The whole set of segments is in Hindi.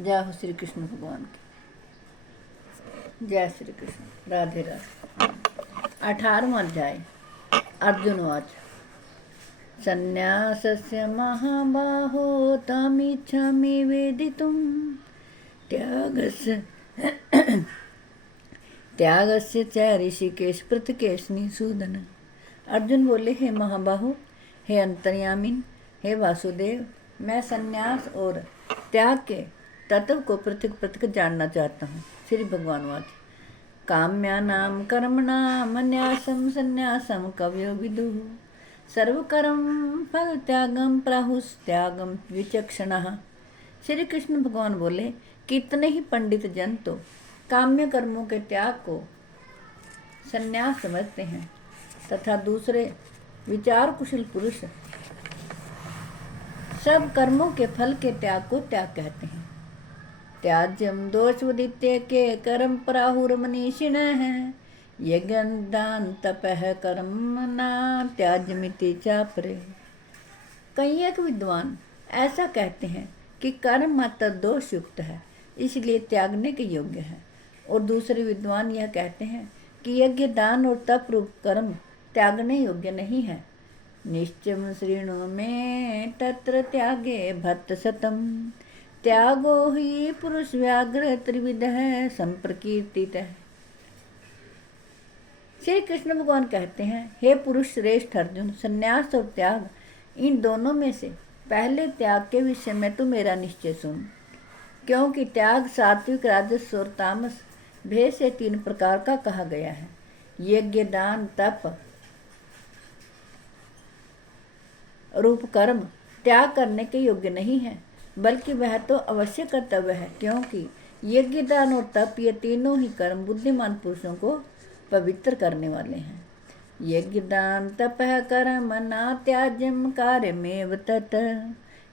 जय हो श्री कृष्ण भगवान की। जय श्री कृष्ण। राधे राधे। 18वां अध्याय। अर्जुनवाच। संन्यासस्य महाबाहो तमिच्छामि वेदितुं त्यागस्य त्यागस्य च ऋषिकेश पृथकेशनि सूदन। अर्जुन बोले, हे महाबाहो, हे अंतर्यामिन, हे वासुदेव, मैं संन्यास और त्याग के तत्व को पृथक पृथक जानना चाहता हूँ। श्री भगवान वाच। काम्यानां कर्मणां न्यासं संन्यासं कवयो विदुः सर्वकर्म फल त्यागम प्राहुस्त्यागम विचक्षणः। श्री कृष्ण भगवान बोले, कितने ही पंडित जन तो काम्य कर्मों के त्याग को संन्यास समझते हैं तथा दूसरे विचार कुशल पुरुष सब कर्मों के फल के त्याग को त्याग कहते हैं। त्याज्यम दोषोदित्य के कर्म प्राहुर्मनीषिणः यज्ञ दान तपः कर्म न त्याज्यमिति चापरे। कई एक विद्वान ऐसा कहते हैं कि कर्म मात्र दोष युक्त है, इसलिए त्यागने के योग्य है, और दूसरे विद्वान यह कहते हैं कि यज्ञ दान और तप रूप कर्म त्यागने योग्य नहीं है। निश्चयं शृणु मे तत्र त्यागे भक्त सतम त्यागो ही पुरुष व्याघ्र त्रिविध है संप्रकीर्तित है। श्री कृष्ण भगवान कहते हैं, हे पुरुष श्रेष्ठ अर्जुन, संन्यास और त्याग इन दोनों में से पहले त्याग के विषय में तू मेरा निश्चय सुन, क्योंकि त्याग सात्विक राजस और तामस भेद से 3 प्रकार का कहा गया है। यज्ञ दान तप रूप कर्म त्याग करने के योग्य नहीं है, बल्कि वह तो अवश्य कर्तव्य है, क्योंकि यज्ञ दान और तप ये तीनों ही कर्म बुद्धिमान पुरुषों को पवित्र करने वाले हैं। यज्ञ दान तपः कर्म न त्याज्यम कार्यमेव तत्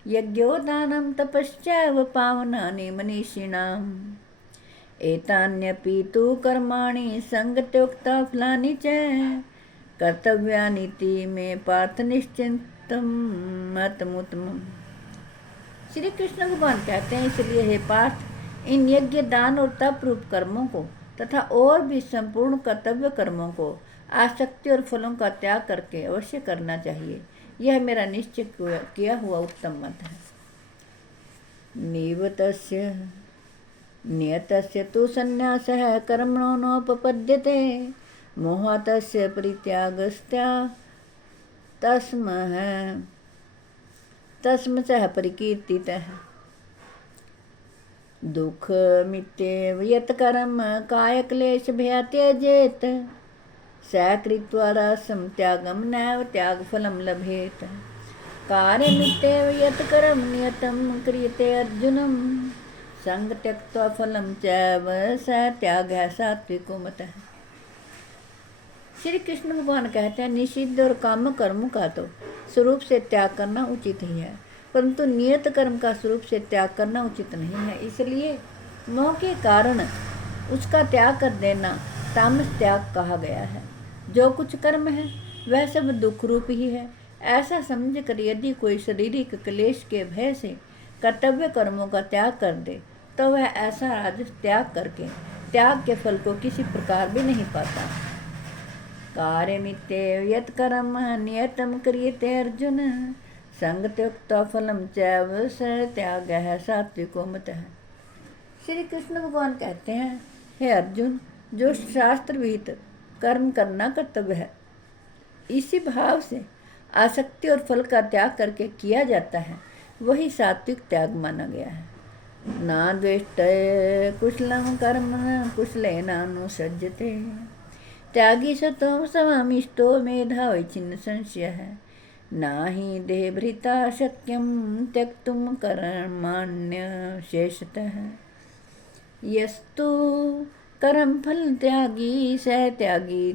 यज्ञो दानं तपश्चैव पावनानि मनीषिणाम् एतान्यपि तु कर्माणि संगत्योक्ता फलानि च कर्तव्यानीति में पार्थ निश्चिंतम मतमुत्तमम्। श्री कृष्ण भगवान कहते हैं, इसलिए हे पार्थ, इन यज्ञ दान और तप रूप कर्मों को तथा और भी संपूर्ण कर्तव्य कर्मों को आसक्ति और फलों का त्याग करके अवश्य करना चाहिए। यह मेरा निश्चय किया हुआ उत्तम मत है। नियतस्य नियतस्य तु संन्यासः कर्मणो नोपपद्यते मोहातस्य परित्यागस्त्या तस्मसः परिकीर्तितः। दुःखमित्येव यत्कर्म कायक्लेशभया त्यजेत् स कृत्वा रसं त्यागं नैव त्यागफलं लभेत। कार्यमित्येव यत्कर्म नियतं क्रियते अर्जुनं संग त्यक्त्वा फलं चैव स त्यागः सात्विको मतः। श्री कृष्ण भगवान कहते हैं, निषिद्ध और काम कर्मों का तो स्वरूप से त्याग करना उचित ही है, परंतु नियत कर्म का स्वरूप से त्याग करना उचित नहीं है। इसलिए मोह के कारण उसका त्याग कर देना तामस त्याग कहा गया है। जो कुछ कर्म है वह सब दुख रूप ही है। ऐसा समझ कर यदि कोई शारीरिक क्लेश के भय से कर्तव्य कर्मों का त्याग कर दे तो वह ऐसा राजस त्याग करके त्याग के फल को किसी प्रकार भी नहीं पाता। कार्यमित्येव यत्कर्म नियतं क्रियते अर्जुन संग त्यक्त्वा फलं चैव स त्यागः सात्विको मतः। श्री कृष्ण भगवान कहते हैं, हे अर्जुन, जो शास्त्र विहित कर्म करना कर्तव्य है, इसी भाव से आसक्ति और फल का त्याग करके किया जाता है, वही सात्विक त्याग माना गया है। ना द्वेष्टये कुशलं कर्म कुशलेनानुसज्जते त्यागी सतो समामिष्टो मेधावी छिन्न संशयः ना ही देहभृता शक्यं त्यक्तुं कर्माण्य शेषतः यस्तु कर्म फल त्यागी स त्यागी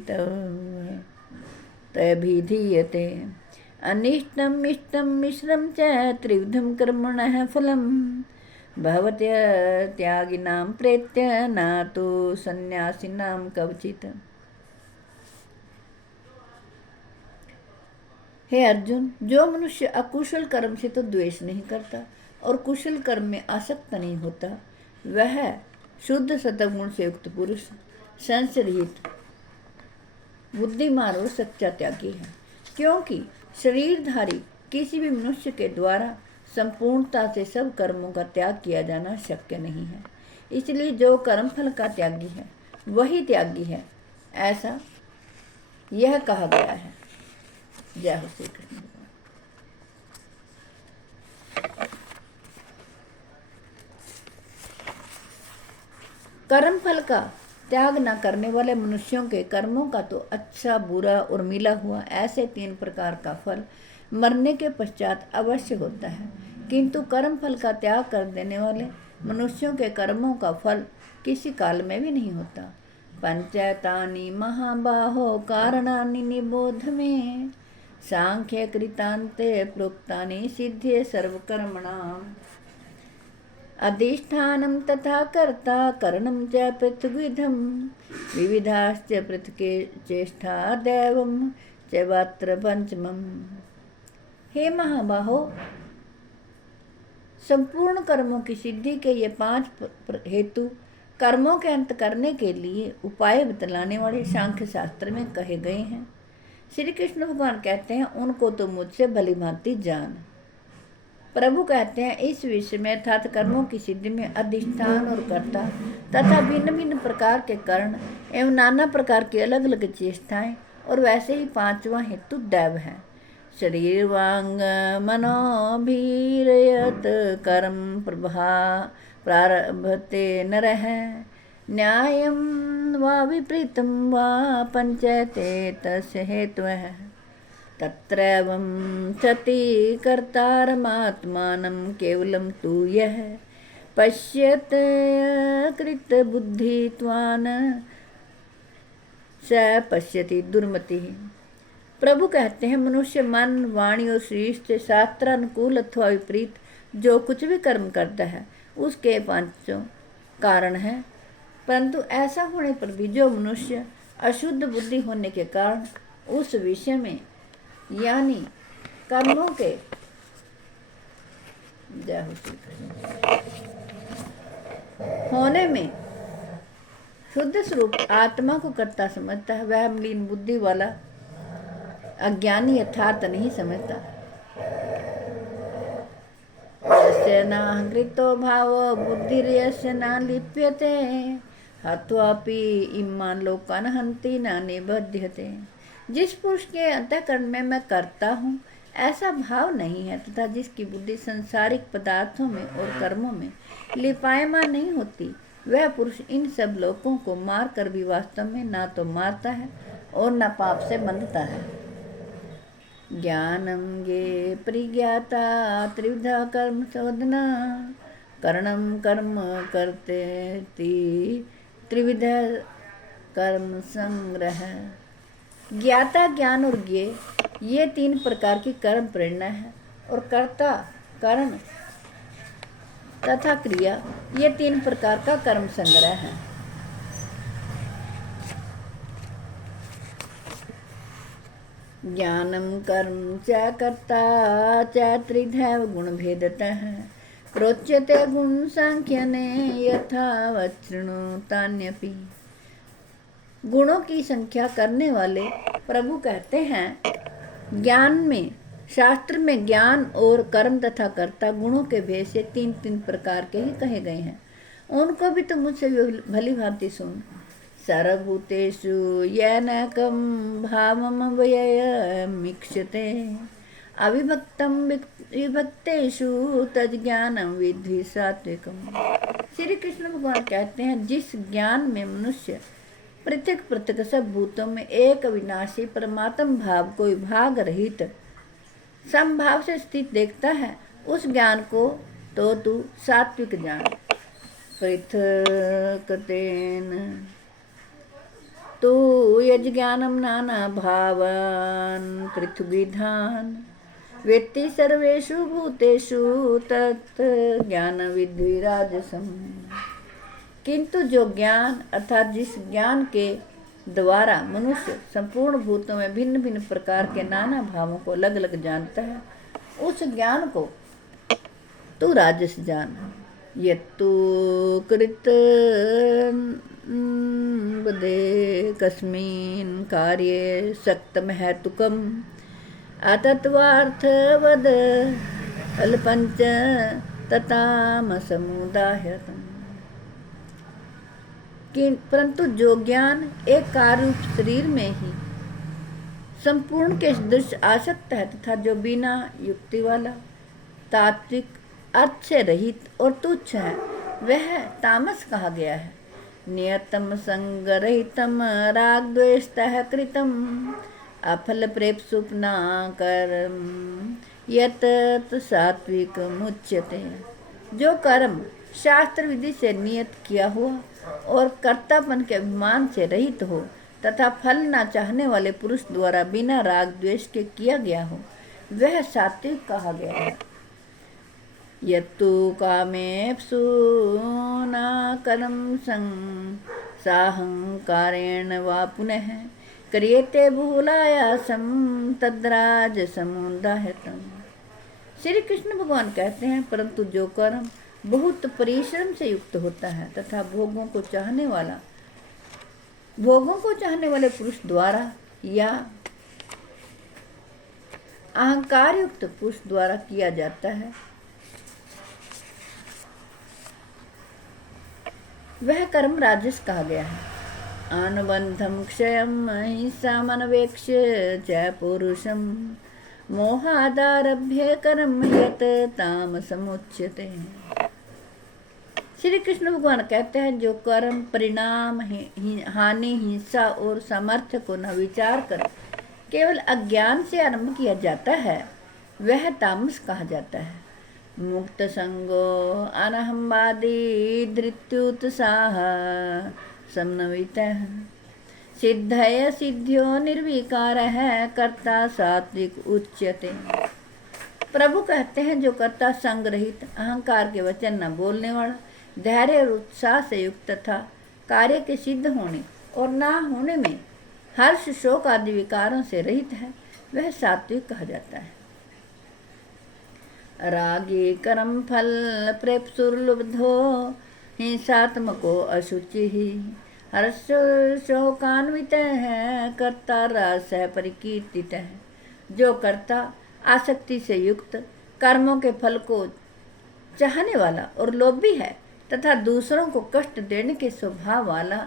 तभिधीयते अनिष्टम् इष्टं मिश्रं च त्रिविधं कर्मणः फलं भवत्य त्यागिनां प्रेत्य न तु सन्यासिनां कवचित्। हे अर्जुन, जो मनुष्य अकुशल कर्म से तो द्वेष नहीं करता और कुशल कर्म में आसक्त नहीं होता, वह शुद्ध सतगुण से युक्त पुरुष, संशयरहित, बुद्धिमान और सच्चा त्यागी है। क्योंकि शरीरधारी किसी भी मनुष्य के द्वारा संपूर्णता से सब कर्मों का त्याग किया जाना शक्य नहीं है। इसलिए जो कर्मफल का त्यागी है वही त्यागी है, ऐसा यह कहा गया है। जय हो श्री कृष्ण। कर्म फल का त्याग न करने वाले मनुष्यों के कर्मों का तो अच्छा, बुरा और मिला हुआ ऐसे 3 प्रकार का फल मरने के पश्चात अवश्य होता है, किंतु कर्म फल का त्याग कर देने वाले मनुष्यों के कर्मों का फल किसी काल में भी नहीं होता। पंचैतानि महाबाहो कारणानि निबोध में, सांख्य कृतान्ते प्रोक्तानि सिद्धे सर्वकर्मणाम्। अधिष्ठानं तथा कर्ता करणं च पृथग्विधं, विविधाश्च पृथके चेष्टा दैवं च वात्र पंचमम्। हे महाबाहो, संपूर्ण कर्मों की सिद्धि के ये 5 हेतु कर्मों के अंत करने के लिए उपाय बतलाने वाले सांख्य शास्त्र में कहे गए हैं। श्री कृष्ण भगवान कहते हैं, उनको तो मुझसे भली भांति जान। प्रभु कहते हैं, इस विषय में अर्थात कर्मों की सिद्धि में अधिष्ठान और कर्ता तथा भिन्न भिन्न प्रकार के कर्ण एवं नाना प्रकार की अलग अलग चेष्टाएं, और वैसे ही 5वां हेतु दैव है। शरीर वांग मनोभीरयत कर्म प्रभा प्रारभते नरः, न्यायं वा विपरीतं वा पंचैते तस्य हेतवः। तत्रैवं सति कर्तारमात्मानं केवलं तु यः पश्यत कृतबुद्धित्वान् स पश्यति दुर्मतिः। प्रभु कहते हैं, मनुष्य मन, वाणी और शरीर से शास्त्रानुकूल अथवा विपरीत जो कुछ भी कर्म करता है उसके 5 कारण हैं, परंतु ऐसा होने पर भी जो मनुष्य अशुद्ध बुद्धि होने के कारण उस विषय में यानी कर्मों के होने में शुद्ध स्वरूप आत्मा को कर्ता समझता है, वह मलिन बुद्धि वाला अज्ञानी यथार्थ नहीं समझता। यस्य नाहंकृतो भावो बुद्धिर्यस्य न लिप्यते, हत्वापि इमान् लोकान् हन्ति न निबध्यते। जिस पुरुष के अंतःकरण में मैं करता हूँ ऐसा भाव नहीं है, तथा जिसकी बुद्धि संसारिक पदार्थों में और कर्मों में लिपायमान नहीं होती, वह पुरुष इन सब लोगों को मार कर भी वास्तव में ना तो मारता है और न पाप से बंधता है। ज्ञानम ये परिज्ञाता त्रिविधा कर्म शोधना, कर्णम कर्म करते त्रिविधा कर्म संग्रह। ज्ञाता, ज्ञान और ज्ञेय ये 3 प्रकार की कर्म प्रेरणा है, और कर्ता, करण तथा क्रिया ये 3 प्रकार का कर्म संग्रह है। ज्ञानम कर्म च कर्ता च त्रिधैव गुण भेदतः, प्रोच्यते गुण सांख्यने यथावत् शृणुतान्यपि। गुणों की संख्या करने वाले प्रभु कहते हैं, ज्ञान में, शास्त्र में ज्ञान और कर्म तथा कर्ता गुणों के भेद से 3 प्रकार के ही कहे गए हैं। उनको भी तो मुझसे भली भांति सुन। सर्वभूतेषु येनैकं भावमव्ययमीक्षते, अविभक्तं विभक्तेषु तज्ज्ञानं विद्धि सात्विकम्। श्री कृष्ण भगवान कहते हैं, जिस ज्ञान में मनुष्य पृथक पृथक सब भूतों में एक अविनाशी परमात्म भाव को विभाग रहित समभाव से स्थित देखता है, उस ज्ञान को तो तू सात्विक जान। पृथक्तेन तो यज्ञानम नाना भावान पृथ्वीधान, वेत्ति सर्वेषु भूतेषु तत् ज्ञान विद्धि राजसम। किंतु जो ज्ञान अर्थात जिस ज्ञान के द्वारा मनुष्य संपूर्ण भूतों में भिन्न भिन्न प्रकार के नाना भावों को अलग अलग जानता है, उस ज्ञान को तू राजस जान। यत्तु कृत बदे कस्मिन् कार्ये सक्तम है तुकम अतत्वार्थ वद अल्पंच तताम समुदायतम। परंतु जो ज्ञान एक कार्य रूप शरीर में ही संपूर्ण के दृश्य आसक्त है तथा जो बिना युक्ति वाला तात्विक अर्थ से रहित और तुच्छ है वह तामस कहा गया है। नियतम संग रहितम राग द्वेषतः कृतम अफल प्रेप सुपना कर्म यत सात्विक मुच्यते। जो कर्म शास्त्र विधि से नियत किया हुआ और कर्तापन के अभिमान से रहित हो तथा फल न चाहने वाले पुरुष द्वारा बिना राग द्वेष के किया गया हो वह सात्विक कहा गया है। यत्तु कामेप्सु न कर्म साहंकारेण वा पुनः क्रियते बहुलायासम तद्राज समुदाहतम। श्री कृष्ण भगवान कहते हैं परंतु जो कर्म बहुत परिश्रम से युक्त होता है तथा भोगों को चाहने वाले पुरुष द्वारा या अहंकार युक्त पुरुष द्वारा किया जाता है वह कर्म राजस कहा गया है। अनुबंधम क्षयम अहिंसा मनवेक्ष च पुरुषम मोहादारभ्य कर्म यत तामसमुच्यते। श्री कृष्ण भगवान कहते हैं जो कर्म परिणाम हानि हिंसा और सामर्थ्य को न विचार कर केवल अज्ञान से आरंभ किया जाता है वह तामस कहा जाता है। मुक्त संगो अनहम्वादी धृत्युत्साह समन्वितः सिद्धय सिद्ध्यो निर्विकार है कर्ता सात्विक उच्यते। प्रभु कहते हैं जो कर्ता संग रहित अहंकार के वचन न बोलने वाला धैर्य और उत्साह से युक्त तथा कार्य के सिद्ध होने और ना होने में हर्ष शोक आदि विकारों से रहित है वह सात्विक कहा जाता है। रागी कर्म फल प्रेपसुर्लुब्धो हिंसात्मको अशुचि ही हर्ष शोकान्वित है कर्ता रस है परिकीर्तित है। जो कर्ता आसक्ति से युक्त कर्मों के फल को चाहने वाला और लोभी है तथा दूसरों को कष्ट देने के स्वभाव वाला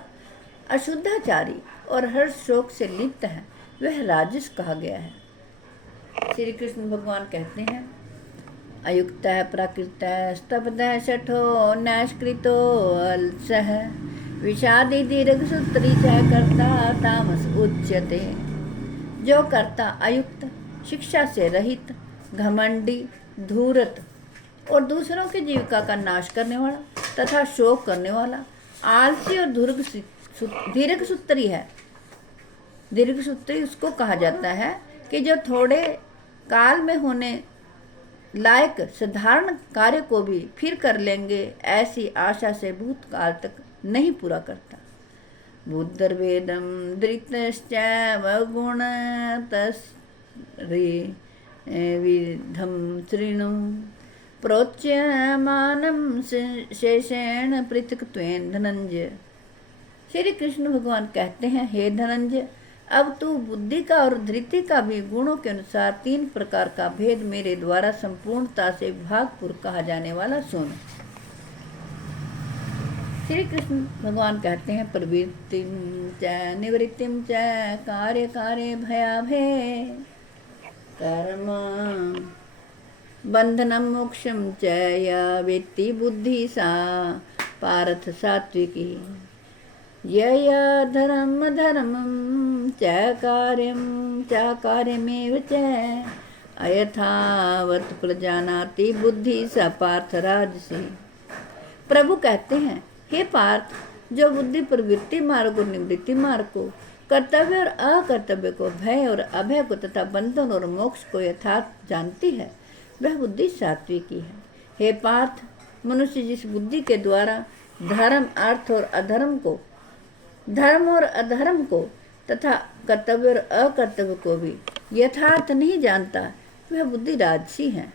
अशुद्धाचारी और हर्ष शोक से लिप्त है वह राजस कहा गया है। श्री कृष्ण भगवान कहते हैं अयुक्त प्राकृत स्तब्ध शठो नैष्कृतो अलसः विषादी दीर्घ सूत्री च कर्ता तामस उच्यते। जो कर्ता अयुक्त शिक्षा से रहित घमंडी धूर्त और दूसरों की जीविका का नाश करने वाला तथा शोक करने वाला आलसी और दीर्घ सूत्री है। दीर्घ सूत्री उसको कहा जाता है कि जो थोड़े काल में होने लायक साधारण कार्य को भी फिर कर लेंगे ऐसी आशा से भूतकाल तक नहीं पूरा करता। बुद्धर्वेदम धृतश्चैव गुणतस्त्रिविधं शृणु प्रोच्यमानं शेषेण पृथक्त्वेन धनंजय। श्री कृष्ण भगवान कहते हैं हे धनंजय अब तू बुद्धि का और धृति का भी गुणों के अनुसार 3 प्रकार का भेद मेरे द्वारा संपूर्णता से विभागपूर्वक कहा जाने वाला सुन। श्री कृष्ण भगवान कहते हैं प्रवृत्तिम च निवृत्तिम च कार्य कार्य भयाभय कर्म बंधनम मोक्षम च या वेत्ति बुद्धि सा पार्थ सात्विकी यया धर्म धर्मं च कार्यमेव च अयथावत् प्रजानाति बुद्धि स पार्थ राजसी। प्रभु कहते हैं हे पार्थ जो बुद्धि प्रवृत्ति मार्ग और निवृत्ति मार्ग को कर्तव्य और अकर्तव्य को भय और अभय को तथा बंधन और मोक्ष को यथार्थ जानती है वह बुद्धि सात्विकी है। हे पार्थ मनुष्य जिस बुद्धि के द्वारा धर्म अर्थ और अधर्म को धर्म और अधर्म को तथा कर्तव्य और अकर्तव्य को भी यथार्थ नहीं जानता वह बुद्धि राजसी है।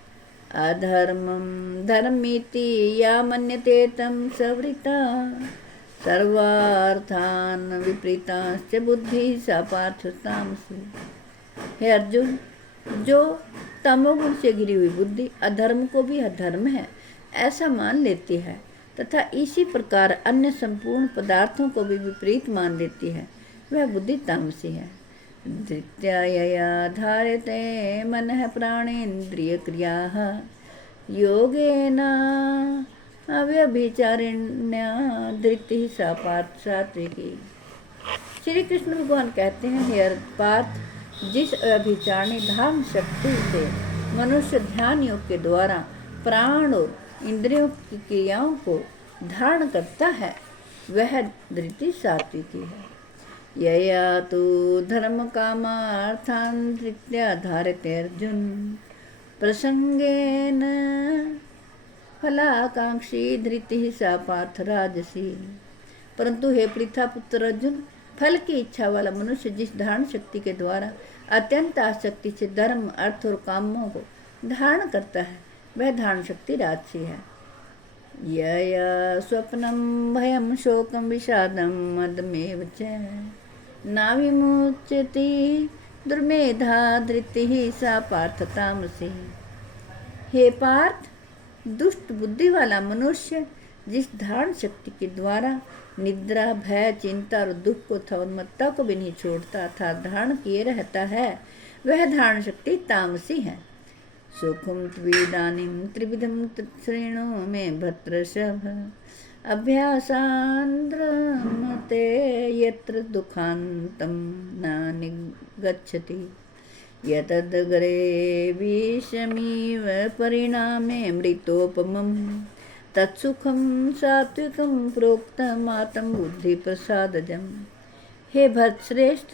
अधर्मं धर्मीति या मन्यते तं सवृता सर्वार्थान विपरीतांश्च बुद्धि सा पार्थ तामसी। हे अर्जुन, जो तमोगुण से घिरी हुई बुद्धि अधर्म को भी अधर्म है ऐसा मान लेती है तथा इसी प्रकार अन्य संपूर्ण पदार्थों को भी विपरीत मान लेती है, वह बुद्धि तामसी है। धृत्या धारते मनः प्राणेन्द्रिय क्रियाः योगेन अव्यभिचारिण्या धृति सा पार्थ सात्विकी। श्री कृष्ण भगवान कहते हैं, हे पार्थ, जिस अभिचारणी धाम शक्ति से मनुष्य ध्यान योग के द्वारा प्राण और इंद्रियों की क्रियाओं को धारण करता है वह धृति सात्विकी है। यया तो धर्म कामार्थान धृत्या धारते अर्जुन प्रसंगेन फलाकांक्षी धृति सा पार्थ राजसी। परंतु हे पृथा पुत्र अर्जुन, फल की इच्छा वाला मनुष्य जिस धारण शक्ति के द्वारा अत्यंत आसक्ति से धर्म अर्थ और कामों को धारण करता है वह धारण शक्ति राजसी है। यया स्वप्नम भयम शोकम विषादम मदमेव च ना विमुच्यति दुर्मेधा धृति सा पार्थ तामसी। हे पार्थ, दुष्ट बुद्धि वाला मनुष्य जिस धारण शक्ति के द्वारा निद्रा, भय, चिंता और दुख को तथा उन्मत्ता को भी नहीं छोड़ता था धारण किए रहता है वह धारण शक्ति तामसी है। सुखम त्विदानीं त्रिविधम श्रेणु में भद्रशभ अभ्यासान्द्रमते यत्र दुखान्तं न निगच्छति यतदग्रे विषमीव परिणामे मृतोपमम् तत्सुखम सात्विकम प्रोक्तम आत्म बुद्धि प्रसादजम। हे भरतश्रेष्ठ,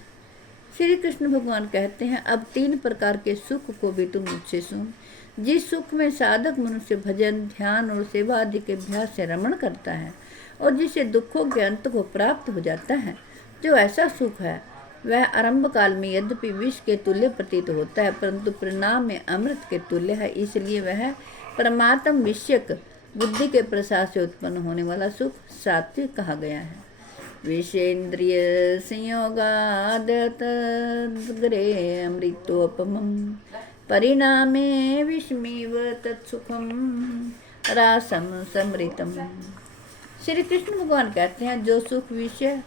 श्री कृष्ण भगवान कहते हैं, अब 3 प्रकार के सुख को भी तुम मुझसे सुन। जिस सुख में साधक मनुष्य भजन, ध्यान और सेवा आदि के अभ्यास से रमण करता है और जिससे दुखों के अंत को प्राप्त हो जाता है, जो ऐसा सुख है वह आरंभ काल में यद्यपि विष के तुल्य प्रतीत होता है परंतु परिणाम में अमृत के तुल्य है, इसलिए वह परमात्म विषयक बुद्धि के प्रसाद से उत्पन्न होने वाला सुख सात्विक कहा गया है। विषेन्द्रिय संयोगादतग्रे अमृतोपमं परिणामे विषमीव तत्सुखम रासम समृतम। श्री कृष्ण भगवान कहते हैं, जो सुख विषय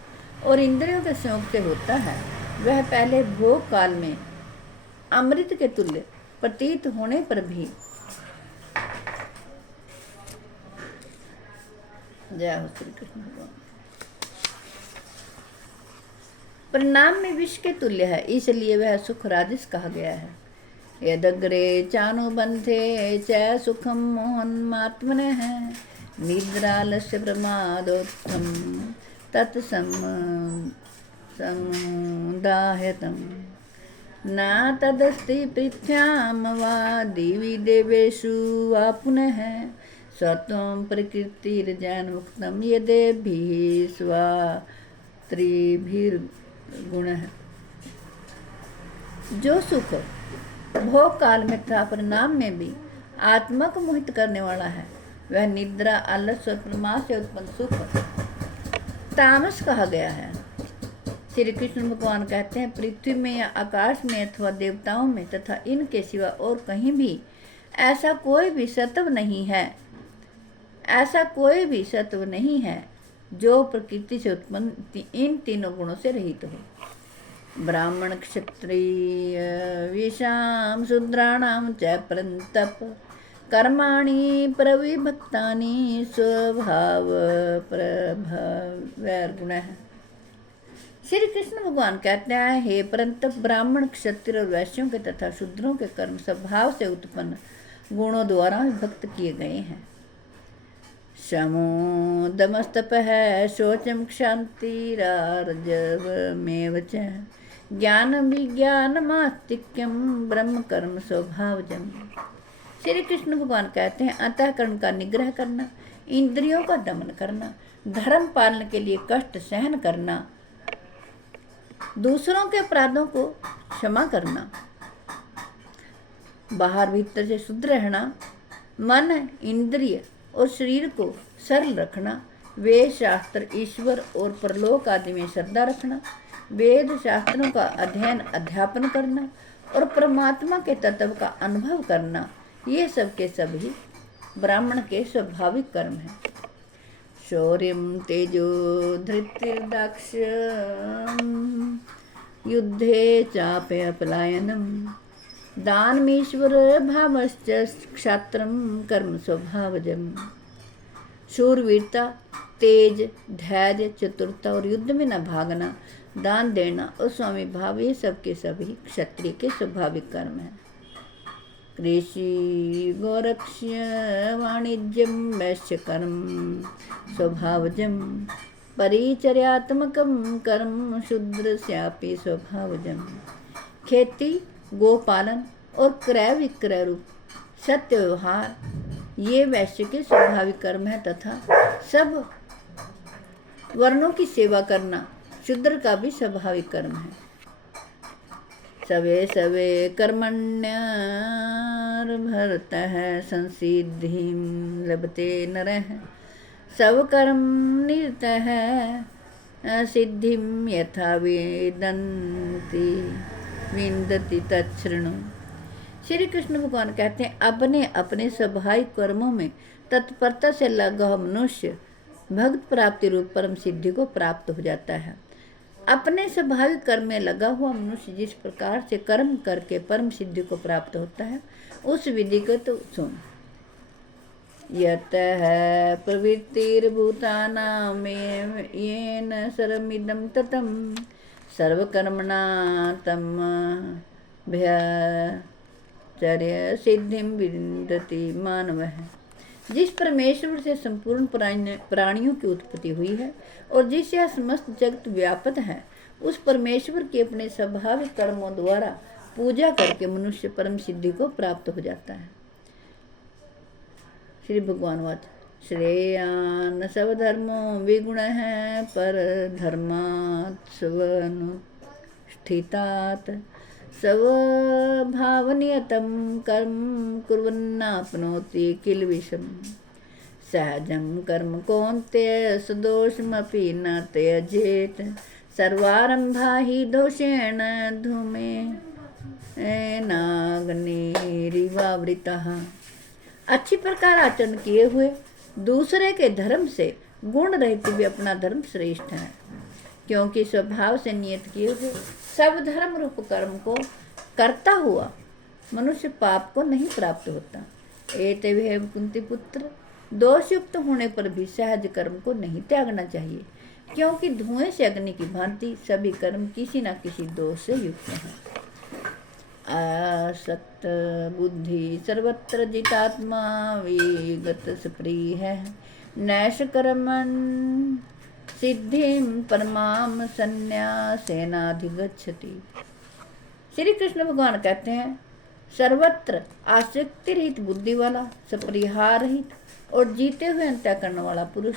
और इंद्रियों के संयोग से होता है वह पहले भोग काल में अमृत के तुल्य प्रतीत होने पर भी जय हो श्री कृष्ण भगवान परिणाम में विष के तुल्य है, इसलिए वह सुख राजस कहा गया है। यदग्रे चानुबंधे च सुखम मोहन्मात्मन है निद्रालस्य प्रमादोत्थम तत्समुदाहतम न तदस्ति पृथ्व्याम वा दिवि देवेषु वा पुनः स्वत्वं प्रकृतिर्जन्मुक्तं यदेभिः स्वात्रिभिर्गुणः। जो सुख भोग काल में तथा परिणाम में भी आत्मा को मोहित करने वाला है वह निद्रा, आलस्य और प्रमाद से उत्पन्न सुख तामस कहा गया है। श्री कृष्ण भगवान कहते हैं, पृथ्वी में या आकाश में अथवा देवताओं में तथा इनके सिवा और कहीं भी ऐसा कोई भी सत्व नहीं है जो प्रकृति से उत्पन्न इन तीनों गुणों से रहित हो। ब्राह्मण, क्षत्रिय, विषाम, शूद्राणाम च परंतप कर्माणि प्रविभक्तानि स्वभाव प्रभवैर्गुणः। श्री कृष्ण भगवान कहते हैं, हे परंतप, ब्राह्मण, क्षत्रिय और वैश्यों के तथा शूद्रों के कर्म स्वभाव से उत्पन्न गुणों द्वारा विभक्त किए गए हैं। शमो दमस्तपः शौचम क्षान्तिरार्जवमेव च ज्ञान विज्ञानमास्तिक्यम ब्रह्म कर्म स्वभावजम। श्री कृष्ण भगवान कहते हैं, अंतःकरण का निग्रह करना, इंद्रियों का दमन करना, धर्म पालन के लिए कष्ट सहन करना, दूसरों के अपराधों को क्षमा करना, बाहर भीतर से शुद्ध रहना, मन, इंद्रिय और शरीर को सरल रखना, वेद शास्त्र, ईश्वर और परलोक आदि में श्रद्धा रखना, वेद शास्त्रों का अध्ययन अध्यापन करना और परमात्मा के तत्व का अनुभव करना, ये सब के सभी ब्राह्मण के स्वाभाविक कर्म हैं। शौर्यम तेजो धृतिर्दाक्ष युद्धे चाप्यपलायनम दानमीश्वर भावश्च क्षात्रम कर्म स्वभावजम। शूरवीरता, तेज, धैर्य, चतुरता और युद्ध में न भागना, दान देना और स्वामी भाव, ये सब के सभी क्षत्रिय के स्वाभाविक कर्म हैं। कृषि गोरक्ष्य वाणिज्यम वैश्य कर्म स्वभावजम परिचर्यात्मकम कर्म शूद्रस्यापि स्वभावजम। खेती, गोपालन और क्रय विक्रय रूप सत्य व्यवहार, ये वैश्य के स्वाभाविक कर्म है तथा सब वर्णों की सेवा करना शूद्र का भी स्वाभाविक कर्म है। सवे सवे कर्मण्यर्भरतः संसिद्धिं लभते नरः सब कर्म निरतः सिद्धिं यथा विन्दति तच्छृणु। श्री कृष्ण भगवान कहते हैं, अपने अपने स्वाभाविक कर्मों में तत्परता से लगा मनुष्य भक्त प्राप्ति रूप परम सिद्धि को प्राप्त हो जाता है। अपने स्वाभाविक कर्म में लगा हुआ मनुष्य जिस प्रकार से कर्म करके परम सिद्धि को प्राप्त होता है, उस विधि को तो सुन। यतः प्रवृत्तिर्भूतानां येन सर्वमिदं ततं सर्वकर्मणा तमभ्यचर्य सिद्धिं विन्दति मानवः। जिस परमेश्वर से संपूर्ण प्राणियों की उत्पत्ति हुई है और जिससे यह समस्त जगत व्याप्त है, उस परमेश्वर के अपने स्वाभाविक कर्मों द्वारा पूजा करके मनुष्य परम सिद्धि को प्राप्त हो जाता है। श्री भगवान वाच श्रेयान सब धर्मो विगुण है पर धर्मात् स्वनुष्ठितात् स्वभावनियतं कर्म कुर्वन्नाप्नोति किल विषम। सहजं कर्म कौन्तेय सदोषमपि न त्यजेत सर्वारंभा ही दोषेण धूमे नाग्निरिवावृतः। अच्छी प्रकार आचरण किए हुए दूसरे के धर्म से गुण रहित भी अपना धर्म श्रेष्ठ है, क्योंकि स्वभाव से नियत किए हुए सब धर्म रूप कर्म को करता हुआ मनुष्य पाप को नहीं प्राप्त होता। एतवेह कुंती पुत्र, दोषयुक्त होने पर भी सहज कर्म को नहीं त्यागना चाहिए, क्योंकि धुएं से अग्नि की भांति सभी कर्म किसी न किसी दोष से युक्त हैं। आसक्त बुद्धि सर्वत्र जितात्मा विगत स्प्रिय है नैष कर्मन् सिद्धिं परमाम संन्यासेनाधिगच्छति। श्री कृष्ण भगवान कहते हैं, सर्वत्र आसक्ति रहित बुद्धि वाला, सपरिहार रहित और जीते हुए अंतःकरण वाला पुरुष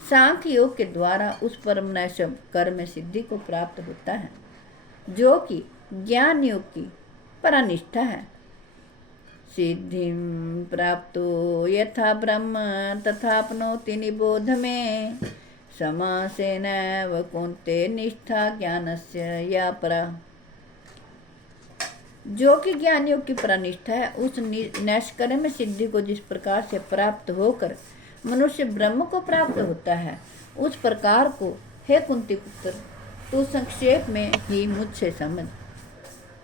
सांख्य योग के द्वारा उस परम नैष कर्म सिद्धि को प्राप्त होता है, जो कि ज्ञान योग की परानिष्ठा है। सिद्धिं प्राप्तो यथा ब्रह्म तथाप्नोति निबोध में समासेनैव कौन्तेय निष्ठा ज्ञानस्य या परा। जो कि ज्ञान योग की परानिष्ठा है, उस नैष्कर्म में सिद्धि को जिस प्रकार से प्राप्त होकर मनुष्य ब्रह्म को प्राप्त होता है, उस प्रकार को हे कुंती पुत्र तू संक्षेप में ही मुझसे समझ।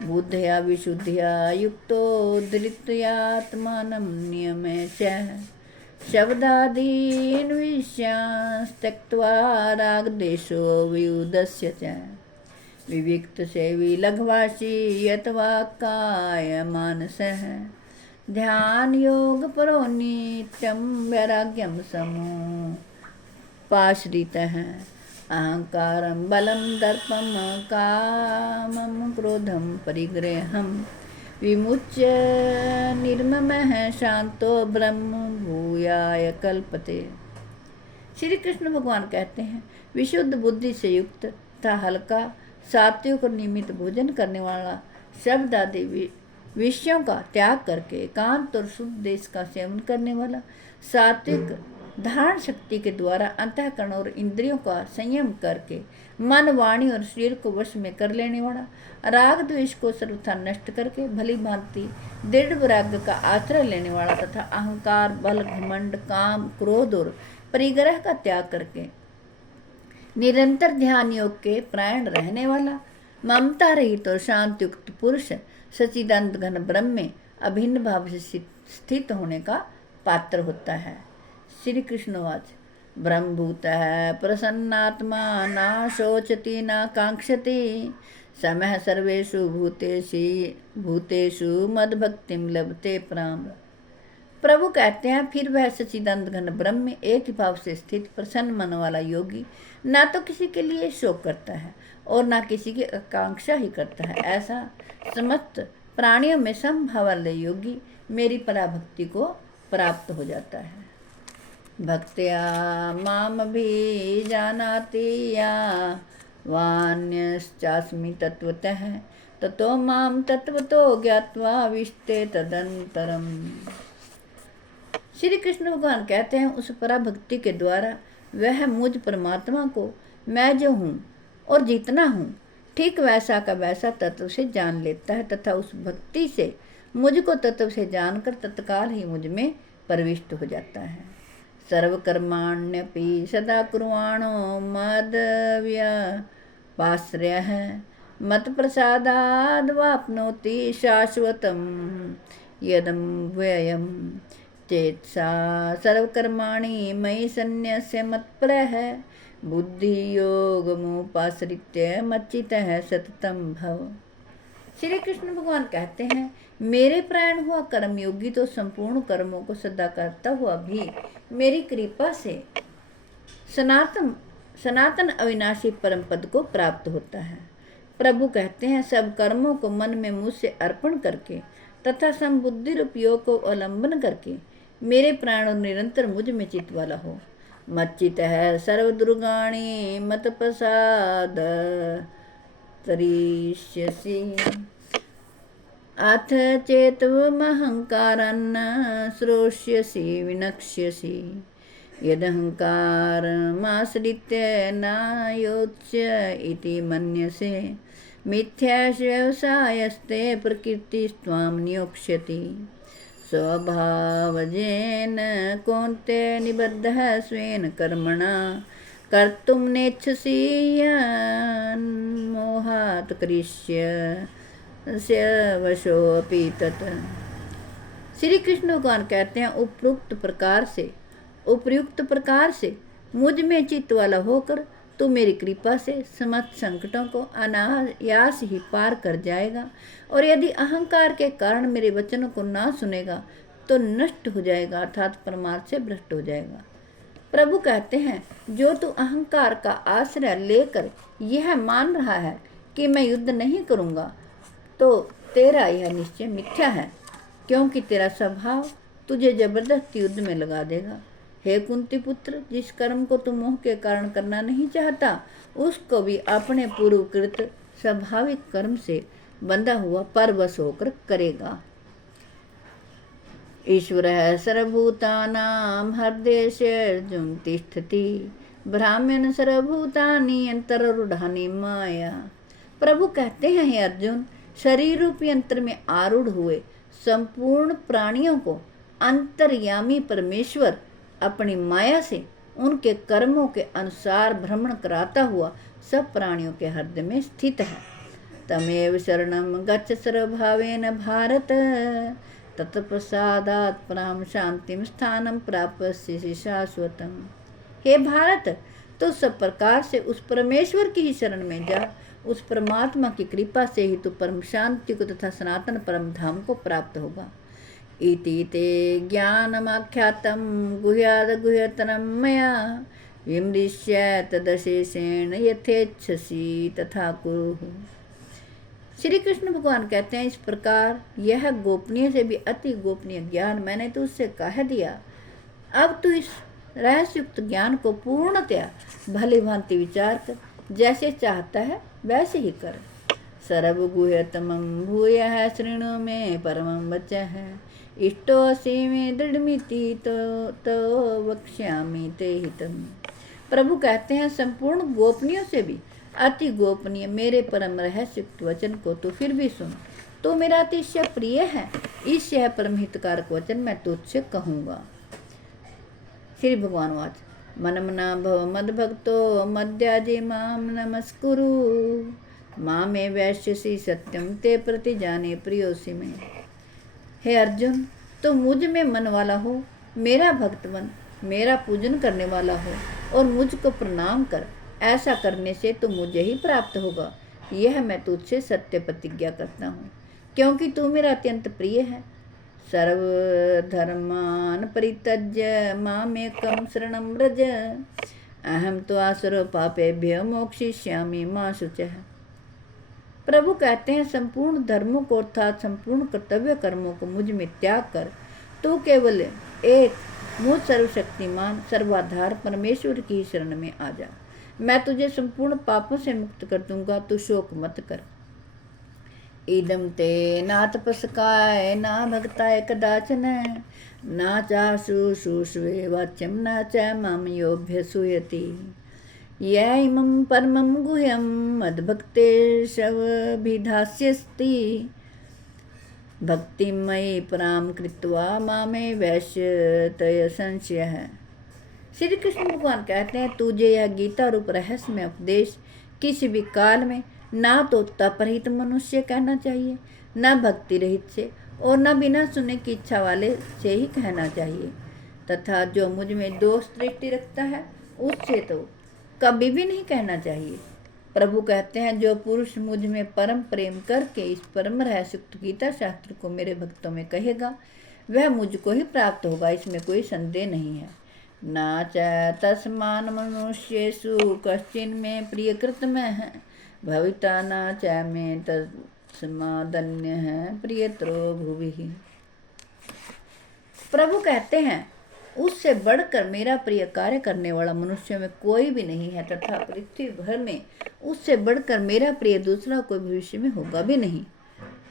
बुद्धया विशुद्धिया युक्तो धृत्यात्मानं नियमे च शब्दादीन् विषयान् त्यक्त्वा रागद्वेषो वियुधस्य च विविक्त सेवी लघ्वासी यतवा काय मानसः ध्यान योग परो नित्यं वैराग्यं समुपाश्रितः अहंकारं बलं दर्पं कामं क्रोधं परिग्रहं विमुच्य निर्ममः शांतो ब्रह्म भूयाय कल्पते। श्री कृष्ण भगवान कहते हैं, विशुद्ध बुद्धि से युक्त तथा हल्का सात्विक और नियमित भोजन करने वाला शब्द आदि विषयों का त्याग करके एकांत और शुद्ध देश का सेवन करने वाला, सात्विक धारण शक्ति के द्वारा अंतःकरण और इंद्रियों का संयम करके मन, वाणी और शरीर को वश में कर लेने वाला, राग द्वेष को सर्वथा नष्ट करके भली भांति दृढ़ वैराग्य का आश्रय लेने वाला तथा अहंकार, बल, घमंड, काम, क्रोध और परिग्रह का त्याग करके निरंतर ध्यान योग के प्राण रहने वाला, ममता रहित और शांतियुक्त पुरुष सच्चिदानंद घन ब्रह्म में अभिन्न भाव से स्थित होने का पात्र होता है। श्री कृष्णवाच ब्रह्मभूत है प्रसन्नात्मा न शोचति न कांक्षति समः सर्वेषु भूतेषु मद्भक्तिं लभते प्राम। प्रभु कहते हैं, फिर वह सच्चिदानंद घन ब्रह्म में एक ही भाव से स्थित प्रसन्न मन वाला योगी ना तो किसी के लिए शोक करता है और ना किसी की आकांक्षा ही करता है, ऐसा समस्त प्राणियों में समभाव वाले योगी मेरी पराभक्ति को प्राप्त हो जाता है। भक्त्या माम भी जानाति या वान्यश्चास्मि तत्वतः ततो माम तत्वतो ज्ञात्वा विष्टे तदंतरम। श्री कृष्ण भगवान कहते हैं, उस पराभक्ति के द्वारा वह मुझ परमात्मा को मैं जो हूँ और जितना हूँ ठीक वैसा का वैसा तत्व से जान लेता है तथा उस भक्ति से मुझको तत्व से जानकर तत्काल ही मुझ में प्रविष्ट हो जाता है। सर्वकर्माण्यपि सदा कुर्वाणो मद्व्यपाश्रयः मत प्रसादाद् वाप्नोति शाश्वतं यदं व्ययम् चेत्सा सर्वकर्माणि मयि सन्न्यस्य मत्परः बुद्धियोगमुपाश्रित्य मच्चितः सततं भव। श्री कृष्ण भगवान कहते हैं, मेरे प्राण हुआ कर्मयोगी तो संपूर्ण कर्मों को सदा करता हुआ भी मेरी कृपा से सनातन अविनाशी परम पद को प्राप्त होता है। प्रभु कहते हैं, सब कर्मों को मन में मुझसे अर्पण करके तथा समबुद्धि रूप योग को अवलंबन करके मेरे प्राण निरंतर मुझ में चित वाला हो। मच्चित है सर्वदुर्गाणी मत प्रसाद तरीष्यसि अथ चेतवमहंकारन्न श्रोष्यसि विनक्ष्यसि यदहंकारमाश्रित्य न योत्स्य इति मन्यसे मिथ्याव्यवसायस्ते प्रकृतिस्त्वां नियोक्ष्यति स्वभावजेन कौन्तेय निबद्धः स्वेन कर्मणा कर्तुं नेच्छसि यन्मोहात् करिष्यस्य वशोऽपि तत्। श्री कृष्ण भगवान कहते हैं, उपयुक्त प्रकार से मुझ में चित्त वाला होकर तू मेरी कृपा से समस्त संकटों को अनायास ही पार कर जाएगा और यदि अहंकार के कारण मेरे वचनों को ना सुनेगा तो नष्ट हो जाएगा, अर्थात परमार्थ से भ्रष्ट हो जाएगा। प्रभु कहते हैं, जो तू अहंकार का आश्रय लेकर यह मान रहा है कि मैं युद्ध नहीं करूँगा तो तेरा यह निश्चय मिथ्या है, क्योंकि तेरा स्वभाव तुझे जबरदस्ती युद्ध में लगा देगा। हे कुंती पुत्र, जिस कर्म को तू मोह के कारण करना नहीं चाहता उसको भी अपने पूर्वकृत स्वाभाविक कर्म से बंधा हुआ परवश होकर करेगा। ईश्वरः सर्वभूतानां हृदयेषु तिष्ठति ब्राह्मण सर्वभूतानि अंतरूढ़ानि माया। प्रभु कहते हैं, हे अर्जुन, शरीर रूपी यंत्र में आरूढ़ हुए संपूर्ण प्राणियों को अंतर्यामी परमेश्वर अपनी माया से उनके कर्मों के अनुसार भ्रमण कराता हुआ सब प्राणियों के हृदय में स्थित है। तमेव शरणं गच्छ सर्वभावेन भारत तत्प्रसादात् परां शांतिं स्थानं प्राप्स्यसि शाश्वतम्। हे भारत, तो सब प्रकार से उस परमेश्वर की ही शरण में जा, उस परमात्मा की कृपा से ही तू परम शांति को तथा सनातन परम धाम को प्राप्त होगा। इति ते ज्ञानमाख्यातं गुह्याद् गुह्यतरं मया विमृश्य तदशेषेण यथेच्छसि तथा कुरु। श्री कृष्ण भगवान कहते हैं, इस प्रकार यह गोपनीय से भी अति गोपनीय ज्ञान मैंने तुझसे कह दिया। अब तू इस रहस्युक्त ज्ञान को पूर्णतया भली भांति विचार कर, जैसे चाहता है वैसे ही कर। सर्वगुह्यतमं भूयः शृणु मे परमं वचः। इष्टोऽसि मे दृढ़मिति तो वक्ष्यामि ते हितम्। प्रभु कहते हैं, संपूर्ण गोपनीयों से भी अति गोपनीय मेरे परम रहस्य वचन को तो फिर भी सुन। तो मेरा अतिशय प्रिय है, इस यह परम हितकारक वचन मैं तुझसे कहूँगा। श्री भगवान वाच मनमना भव मद्भक्तो मद्याजे माम नमस्कुरु मामे वैश्यसि सत्यम ते प्रति जाने प्रियोसि में। हे अर्जुन, तो मुझ में मन वाला हो, मेरा भक्त बन, मेरा पूजन करने वाला हो और मुझको प्रणाम कर। ऐसा करने से तो मुझे ही प्राप्त होगा, यह मैं तुझसे सत्य प्रतिज्ञा करता हूँ, क्योंकि तू मेरा अत्यंत प्रिय है। सर्वधर्मान परित्यज्य मामेकं शरणं व्रज अहम त्वा सर्व पापेभ्यो मोक्षयिष्यामि मा शुचः। प्रभु कहते हैं, संपूर्ण धर्मों को अर्थात संपूर्ण कर्तव्य कर्मों को मुझ में त्याग कर तू केवल एक मुझ सर्वशक्तिमान सर्वाधार परमेश्वर की शरण में आ जा। मैं तुझे संपूर्ण पापों से मुक्त कर दूंगा, तू शोक मत कर। इदम ते ना तपस्काय ना भक्ताय कदाचन ना चाशु शुष्वे वाच्यम ना च माम योऽभ्यसूयति य इमं परमं गुह्यं मद्भक्तेष्वभिधास्यस्ति भक्तिमयि परां कृत्वा मामे वैश्यतय संशयः। श्री कृष्ण भगवान कहते हैं, तुझे यह गीता रूप रहस्य में उपदेश किसी भी काल में ना तो तप रहित मनुष्य कहना चाहिए, न भक्ति रहित से और न बिना सुनने की इच्छा वाले से ही कहना चाहिए, तथा जो मुझ में दोष दृष्टि रखता है उससे तो कभी भी नहीं कहना चाहिए। प्रभु कहते हैं, जो पुरुष मुझ में परम प्रेम करके इस परम रहस्युक्त गीता शास्त्र को मेरे भक्तों में कहेगा, वह मुझको ही प्राप्त होगा, इसमें कोई संदेह नहीं है। ना च तस्मान मनुष्येषु कश्चिन में प्रियकृतमः भविता न च मे तस्मादन्यः प्रियतरो भुवि। प्रभु कहते हैं, उससे बढ़कर मेरा प्रिय कार्य करने वाला मनुष्य में कोई भी नहीं है, तथा पृथ्वी भर में उससे बढ़कर मेरा प्रिय दूसरा कोई भविष्य में होगा भी नहीं।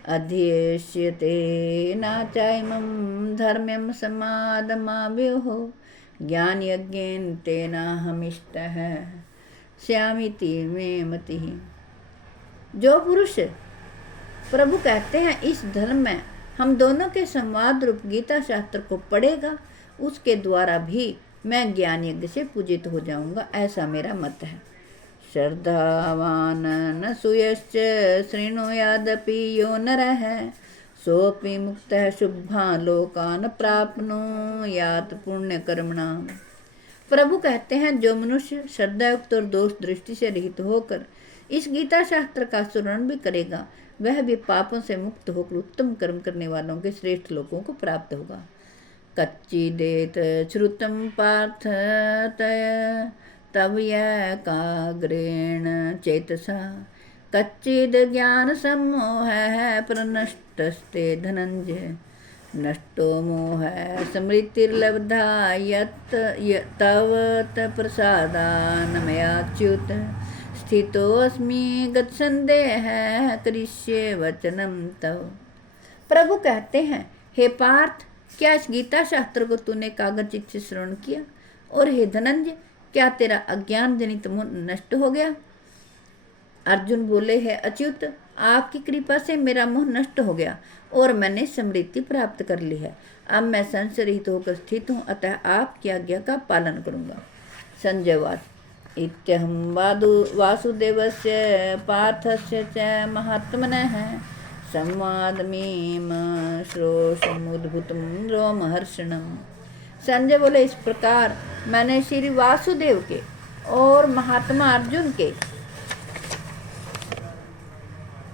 अध्येष्यते न चाइमं धर्म्यं समादमाव्योः ज्ञान यज्ञेन तेनाहमिष्टः स्यामिति मे मतिः। जो पुरुष, प्रभु कहते हैं, इस धर्म में हम दोनों के संवाद रूप गीता शास्त्र को पढ़ेगा, उसके द्वारा भी मैं ज्ञान यज्ञ से पूजित हो जाऊंगा, ऐसा मेरा मत है। श्रद्धावान न सुयश्च शृणुयादपि यो नरः सोऽपि मुक्तः शुभान् लोकान् प्राप्नुयात् पुण्य कर्मणाम्। प्रभु कहते हैं, जो मनुष्य श्रद्धायुक्त और दोष दृष्टि से रहित होकर इस गीता शास्त्र का स्मरण भी करेगा, वह भी पापों से मुक्त होकर उत्तम कर्म करने वालों के श्रेष्ठ लोगों को प्राप्त होगा। कच्चिदेत श्रुतं पार्थ तय तव एकाग्रेण चेतसा कच्चिद ज्ञान सम्मोहः प्रनष्टस्ते धनंजय नष्टो मोहः स्मृतिर्लब्धा यत् तव प्रसादान्मयाच्युत स्थितोऽस्मि गतसंदेहः करिष्ये वचनं तव। प्रभु कहते हैं, हे पार्थ, क्या इस गीता शास्त्र को तूने कागरचित से श्रवण किया? और हे धनंजय, क्या तेरा अज्ञान जनित मोह नष्ट हो गया? अर्जुन बोले, है अच्युत, आपकी कृपा से मेरा मोह नष्ट हो गया और मैंने समृद्धि प्राप्त कर ली है। अब मैं संशय रहित होकर स्थित हूँ, अतः आपकी आज्ञा का पालन करूँगा। संजय वाच इत्यहं वासुदेवस्य पार्थस्य च महात्मनः संवादमीम श्रोषमुद्भुतं रोमहर्षणम्। संजय बोले, इस प्रकार मैंने श्री वासुदेव के और महात्मा अर्जुन के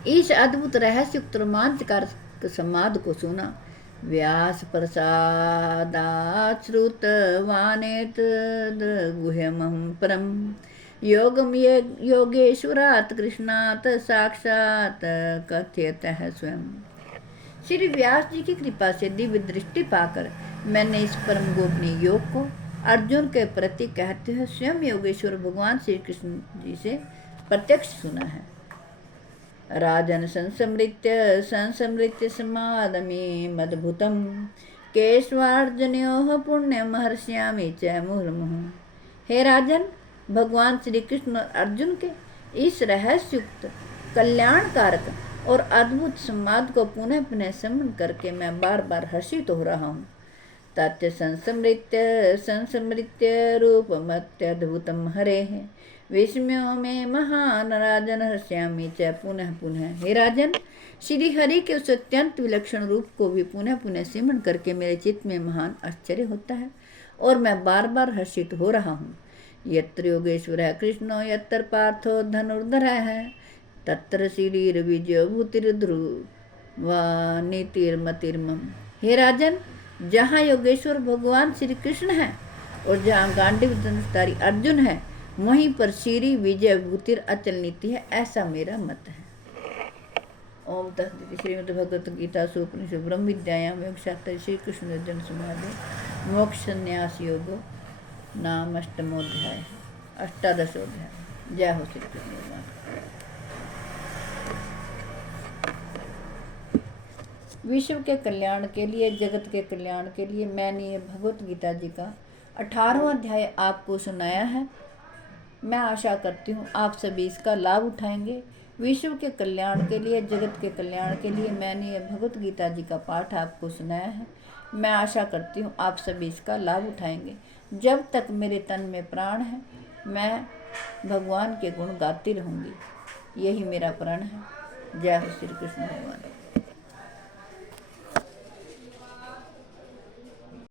इस अद्भुत रहस्युक्त रोमांचकार संवाद को सुना। व्यास प्रसादात् श्रुतवानेतद् गुह्यमहं परम योगम योगेश्वरात् कृष्णात् साक्षात् कथयतः स्वयं। श्री व्यास जी की कृपा से दिव्य दृष्टि पाकर मैंने इस परम गोपनीय योग को अर्जुन के प्रति कहते हुए स्वयं योगेश्वर भगवान श्री कृष्ण जी से प्रत्यक्ष सुना है। राजन संसमृत्य समादमी मद्भुतम केशवार्जुनयोः पुण्यम हर्ष्यामि च मुहुर्मुहुः। हे राजन, भगवान श्री कृष्ण और अर्जुन के इस रहस्युक्त कल्याणकारक और अद्भुत संवाद को पुनः पुनः स्मरण करके मैं बार बार हर्षित हो रहा हूँ। तथ्य संसमृत्य रूपमत्यद्भुतम हरेः विस्मयो में महान राजन हर्ष्यामि च पुनः पुनः। हे राजन, श्री हरि के उस अत्यंत विलक्षण रूप को भी पुनः पुनः स्मरण करके मेरे चित्त में महान आश्चर्य होता है और मैं बार बार हर्षित हो रहा हूँ। यत्र योगेश्वरः कृष्णो यत्र पार्थो धनुर्धरः तत्र श्रीर विजयो भूतिर्ध्रुवा नीतिर्मतिर्मम। हे राजन, जहाँ योगेश्वर भगवान श्री कृष्ण है और जहाँ गांडीव धनुषधारी अर्जुन है, वहीं पर श्री विजय भूतिर अचल नीति है, ऐसा मेरा मत है। ओम तत्सदिति। श्रीमद् भगवत गीता उपनिषद ब्रह्म विद्यायाम योगशास्त्र श्री कृष्ण अर्जुन संवादे मोक्ष संन्यास योगो नाम अष्टमोध्याय 18वां। जय हो श्री कृष्ण भगवान। विश्व के कल्याण के लिए, जगत के कल्याण के लिए मैंने ये भगवत गीता जी का 18वां अध्याय आपको सुनाया है। मैं आशा करती हूँ आप सभी इसका लाभ उठाएंगे। विश्व के कल्याण के लिए, जगत के कल्याण के लिए मैंने ये भगवत गीता जी का पाठ आपको सुनाया है। मैं आशा करती हूँ आप सभी इसका लाभ उठाएंगे। जब तक मेरे तन में प्राण है, मैं भगवान के गुण गाती रहूँगी। यही मेरा प्रण है। जय हो श्री कृष्ण भगवान।